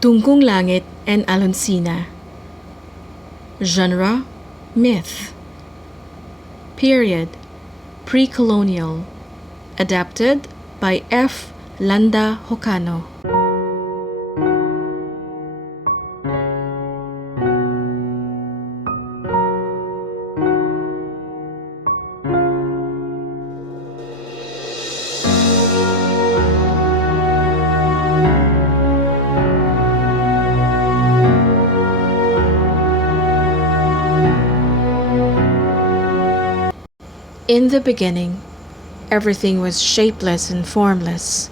Tungkung Langit and Alunsina. Genre: Myth. Period: Pre-colonial. Adapted by F. Landa Jocano. In the beginning, everything was shapeless and formless.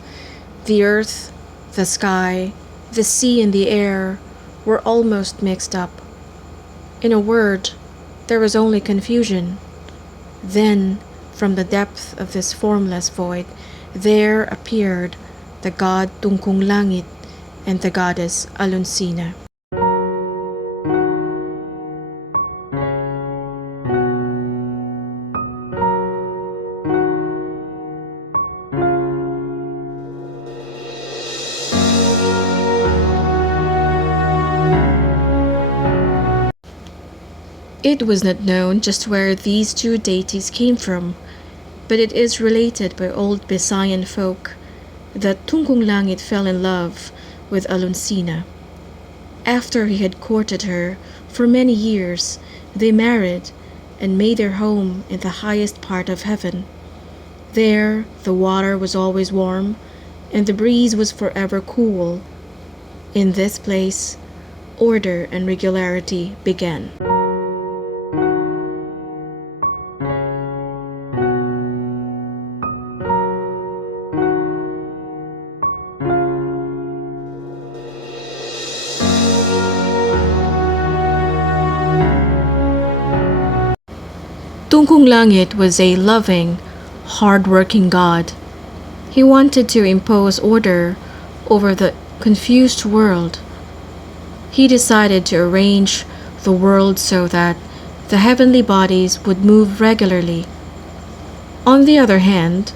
The earth, the sky, the sea, and the air were almost mixed up. In a word, there was only confusion. Then, from the depth of this formless void, there appeared the god Tungkung Langit and the goddess Alunsina. It was not known just where these two deities came from, but it is related by old Visayan folk that Tungkung Langit fell in love with Alunsina. After he had courted her for many years, they married and made their home in the highest part of heaven. There, the water was always warm, and the breeze was forever cool. In this place, order and regularity began. Tungkung Langit was a loving, hard-working god. He wanted to impose order over the confused world. He decided to arrange the world so that the heavenly bodies would move regularly. On the other hand,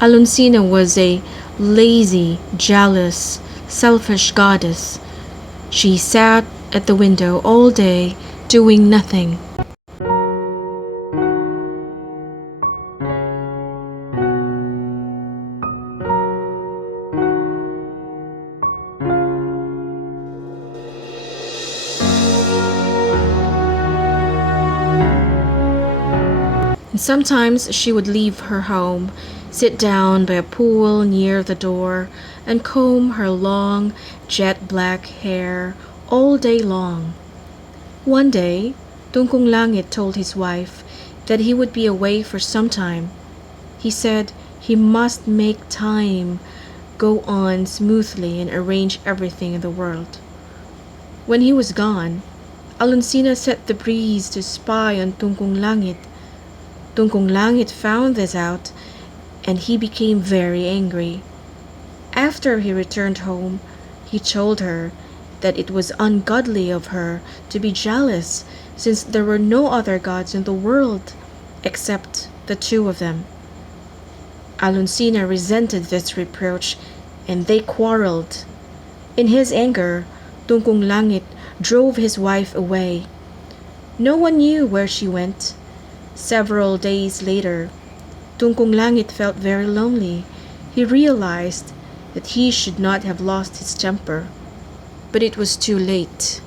Alunsina was a lazy, jealous, selfish goddess. She sat at the window all day doing nothing. Sometimes she would leave her home, sit down by a pool near the door, and comb her long, jet black hair all day long. One day, Tungkung Langit told his wife that he would be away for some time. He said he must make time go on smoothly and arrange everything in the world. When he was gone, Alunsina set the breeze to spy on Tungkung Langit. Tungkung Langit found this out, and he became very angry. After he returned home, he told her that it was ungodly of her to be jealous, since there were no other gods in the world except the two of them. Alunsina resented this reproach, and they quarreled. In his anger, Tungkung Langit drove his wife away. No one knew where she went. Several days later, Tungkung Langit felt very lonely. He realized that he should not have lost his temper, but it was too late.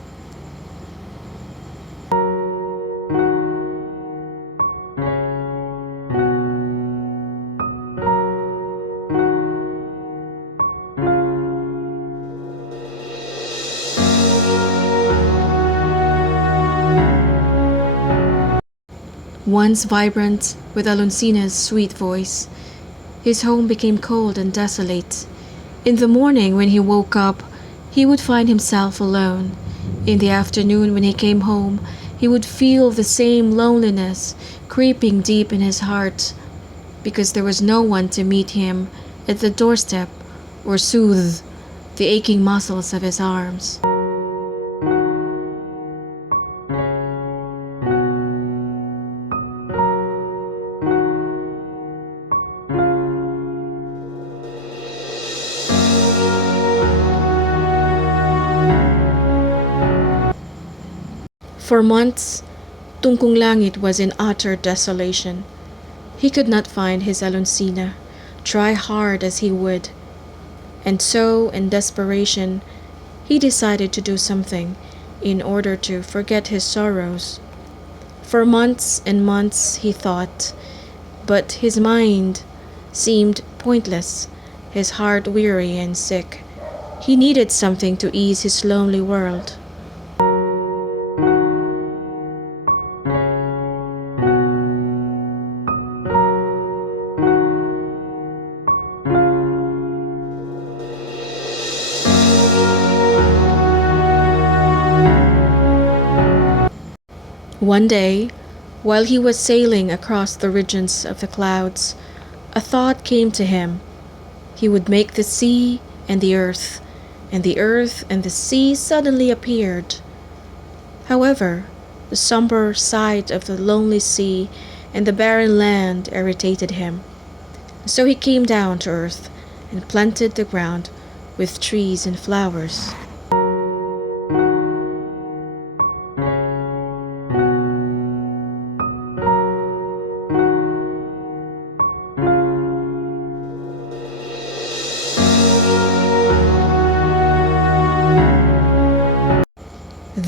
Once vibrant with Alunsina's sweet voice, his home became cold and desolate. In the morning when he woke up, he would find himself alone. In the afternoon when he came home, he would feel the same loneliness creeping deep in his heart, because there was no one to meet him at the doorstep or soothe the aching muscles of his arms. For months, Tungkung Langit was in utter desolation. He could not find his Alunsina, try hard as he would. And so, in desperation, he decided to do something in order to forget his sorrows. For months and months he thought, but his mind seemed pointless, his heart weary and sick. He needed something to ease his lonely world. One day, while he was sailing across the regions of the clouds, a thought came to him. He would make the sea and the earth and the sea suddenly appeared. However, the somber sight of the lonely sea and the barren land irritated him. So he came down to earth and planted the ground with trees and flowers.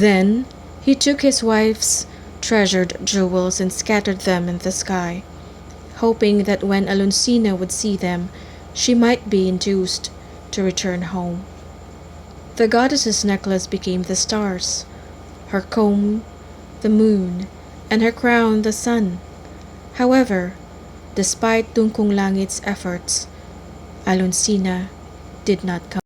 Then he took his wife's treasured jewels and scattered them in the sky, hoping that when Alunsina would see them, she might be induced to return home. The goddess's necklace became the stars, her comb the moon, and her crown the sun. However, despite Tungkung Langit's efforts, Alunsina did not come.